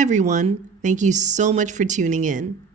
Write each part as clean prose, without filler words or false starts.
Hi everyone, thank you so much for tuning in.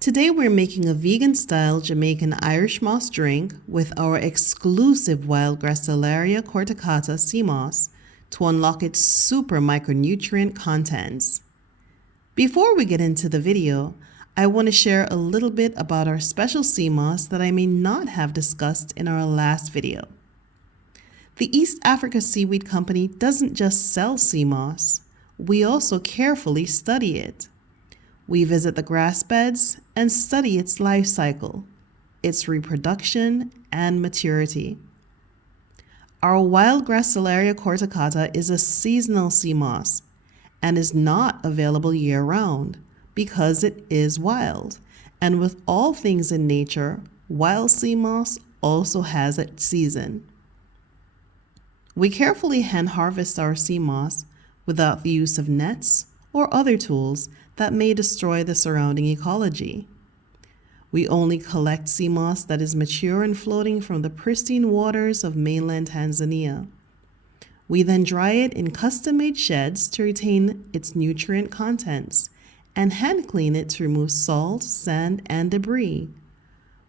Today we're making a vegan-style Jamaican Irish moss drink with our exclusive wild Gracilaria corticata Seamoss to unlock its super micronutrient contents. Before we get into the video, I want to share a little bit about our special sea moss that I may not have discussed in our last video. The East Africa Seaweed Company doesn't just sell sea moss, we also carefully study it. We visit the grass beds and study its life cycle, its reproduction, and maturity. Our wild Gracilaria corticata is a seasonal sea moss and is not available year-round because it is wild. And with all things in nature, wild sea moss also has its season. We carefully hand harvest our sea moss without the use of nets or other tools that may destroy the surrounding ecology. We only collect sea moss that is mature and floating from the pristine waters of mainland Tanzania. We then dry it in custom-made sheds to retain its nutrient contents and hand clean it to remove salt, sand, and debris.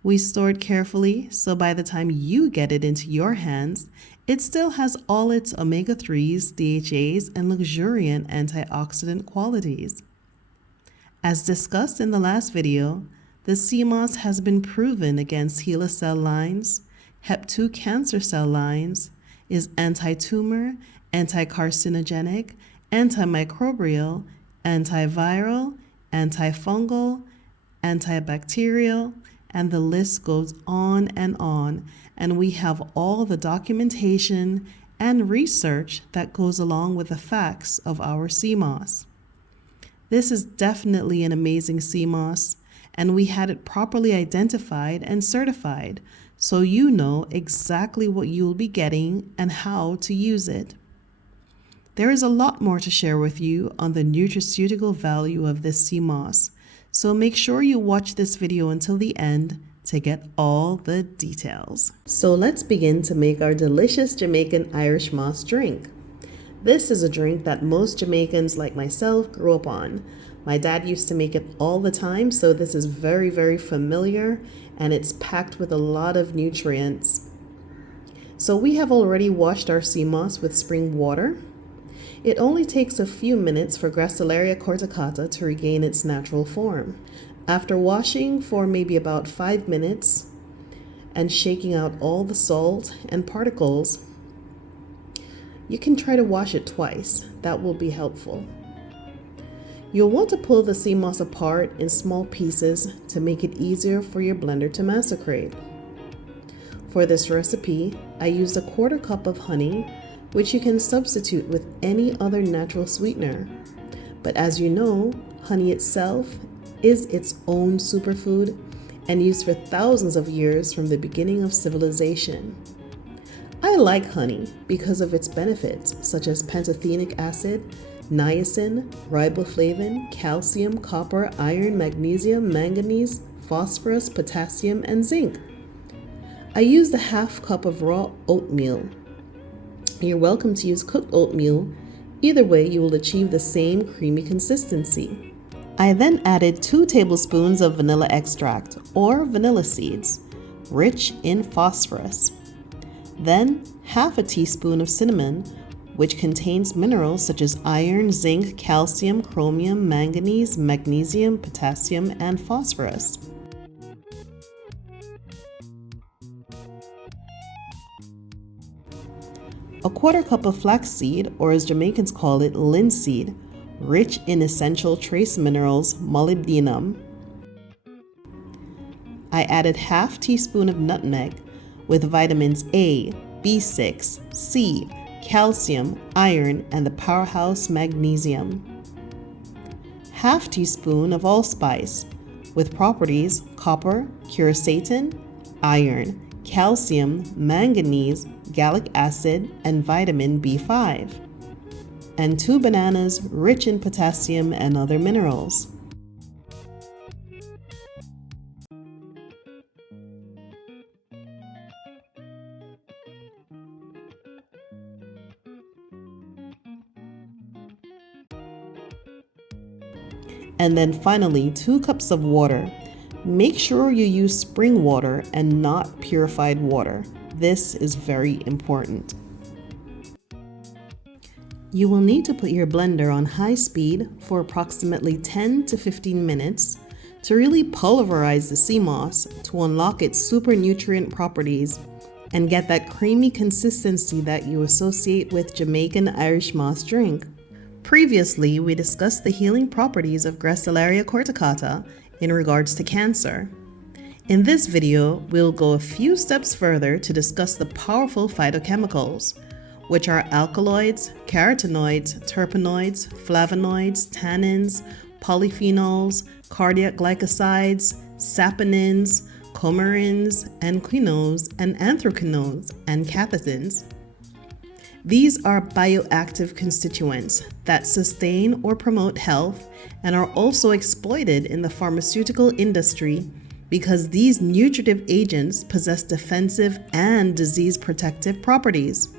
We store it carefully so by the time you get it into your hands, it still has all its omega-3s, DHAs, and luxuriant antioxidant qualities. As discussed in the last video, the sea moss has been proven against HeLa cell lines, Hep2 cancer cell lines, is anti-tumor, anti-carcinogenic, antimicrobial, antiviral, antifungal, antibacterial, and the list goes on, and we have all the documentation and research that goes along with the facts of our sea moss. This is definitely an amazing sea moss, and we had it properly identified and certified, so you know exactly what you'll be getting and how to use it. There is a lot more to share with you on the nutraceutical value of this sea moss, so make sure you watch this video until the end to get all the details. So let's begin to make our delicious Jamaican Irish moss drink. This is a drink that most Jamaicans like myself grew up on. My dad used to make it all the time, so this is very, very familiar, and it's packed with a lot of nutrients. So we have already washed our sea moss with spring water. It only takes a few minutes for Gracilaria corticata to regain its natural form. After washing for maybe about 5 minutes and shaking out all the salt and particles, you can try to wash it twice. That will be helpful. You'll want to pull the sea moss apart in small pieces to make it easier for your blender to macerate. For this recipe, I used a 1/4 cup of honey, which you can substitute with any other natural sweetener. But as you know, honey itself is its own superfood and used for thousands of years from the beginning of civilization. I like honey because of its benefits such as pantothenic acid, niacin, riboflavin, calcium, copper, iron, magnesium, manganese, phosphorus, potassium, and zinc. I used a 1/2 cup of raw oatmeal. You're welcome to use cooked oatmeal. Either way, you will achieve the same creamy consistency. I then added 2 tablespoons of vanilla extract or vanilla seeds, rich in phosphorus. Then 1/2 teaspoon of cinnamon, which contains minerals such as iron, zinc, calcium, chromium, manganese, magnesium, potassium, and phosphorus. A 1/4 cup of flaxseed, or as Jamaicans call it, linseed, rich in essential trace minerals molybdenum. I added 1/2 teaspoon of nutmeg with vitamins A, B6, C, calcium, iron, and the powerhouse magnesium. 1/2 teaspoon of allspice with properties copper, quercetin, iron, calcium, manganese, gallic acid, and vitamin B5. And 2 bananas rich in potassium and other minerals. And then finally, 2 cups of water. Make sure you use spring water and not purified water. This is very important. You will need to put your blender on high speed for approximately 10 to 15 minutes to really pulverize the sea moss to unlock its super nutrient properties and get that creamy consistency that you associate with Jamaican Irish moss drink. Previously, we discussed the healing properties of Gracilaria corticata in regards to cancer. In this video, we'll go a few steps further to discuss the powerful phytochemicals, which are alkaloids, carotenoids, terpenoids, flavonoids, tannins, polyphenols, cardiac glycosides, saponins, coumarins, and quinones, and anthraquinones, and catechins. These are bioactive constituents that sustain or promote health and are also exploited in the pharmaceutical industry because these nutritive agents possess defensive and disease protective properties.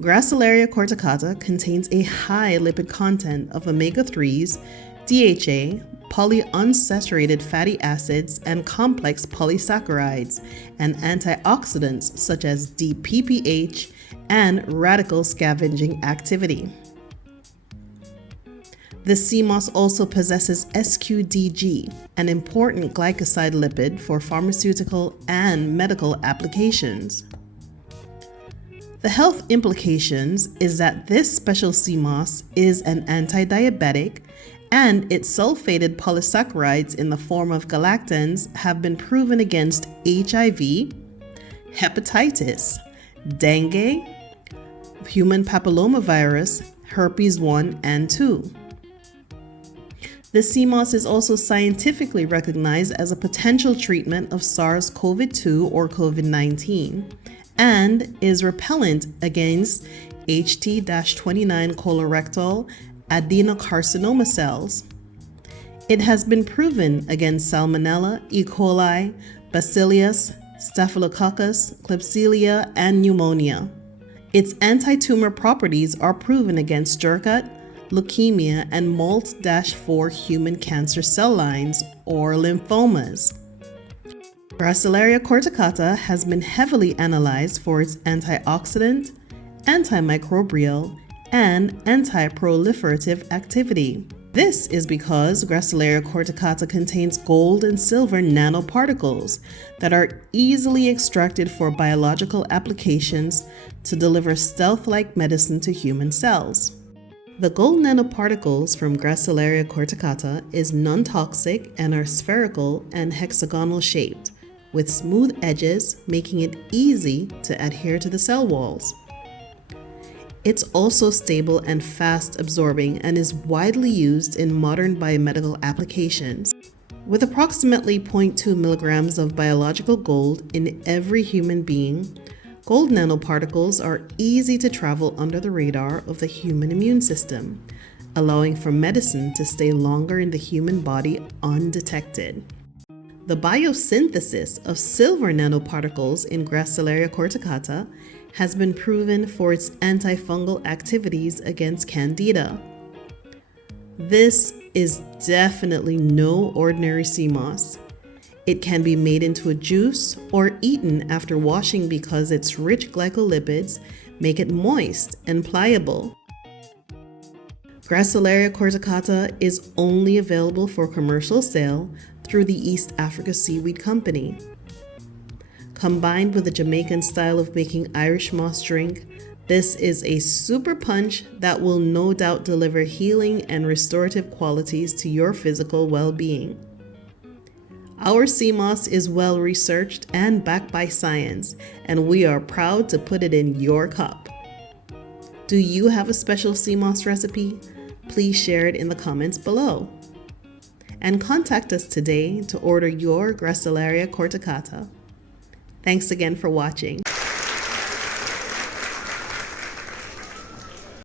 Gracilaria corticata contains a high lipid content of omega-3s, DHA, polyunsaturated fatty acids, and complex polysaccharides, and antioxidants such as DPPH and radical scavenging activity. The sea moss also possesses SQDG, an important glycoside lipid for pharmaceutical and medical applications. The health implications is that this special sea moss is an anti-diabetic, and its sulfated polysaccharides in the form of galactans have been proven against HIV, hepatitis, dengue, human papillomavirus, herpes 1 and 2. The sea moss is also scientifically recognized as a potential treatment of SARS-CoV-2 or COVID-19 and is repellent against HT-29 colorectal adenocarcinoma cells. It has been proven against Salmonella, E. coli, Bacillus, Staphylococcus, Klebsiella, and pneumonia. Its anti-tumor properties are proven against Jurkat, leukemia, and MALT-4 human cancer cell lines or lymphomas. Gracilaria corticata has been heavily analyzed for its antioxidant, antimicrobial, and anti-proliferative activity. This is because Gracilaria corticata contains gold and silver nanoparticles that are easily extracted for biological applications to deliver stealth-like medicine to human cells. The gold nanoparticles from Gracilaria corticata is non-toxic and are spherical and hexagonal shaped, with smooth edges, making it easy to adhere to the cell walls. It's also stable and fast absorbing and is widely used in modern biomedical applications. With approximately 0.2 milligrams of biological gold in every human being, gold nanoparticles are easy to travel under the radar of the human immune system, allowing for medicine to stay longer in the human body undetected. The biosynthesis of silver nanoparticles in Gracilaria corticata has been proven for its antifungal activities against Candida. This is definitely no ordinary sea moss. It can be made into a juice or eaten after washing because its rich glycolipids make it moist and pliable. Gracilaria corticata is only available for commercial sale through the East Africa Seaweed Company. Combined with the Jamaican style of making Irish moss drink, this is a super punch that will no doubt deliver healing and restorative qualities to your physical well-being. Our sea moss is well researched and backed by science, and we are proud to put it in your cup. Do you have a special sea moss recipe? Please share it in the comments below. And contact us today to order your Gracilaria corticata. Thanks again for watching.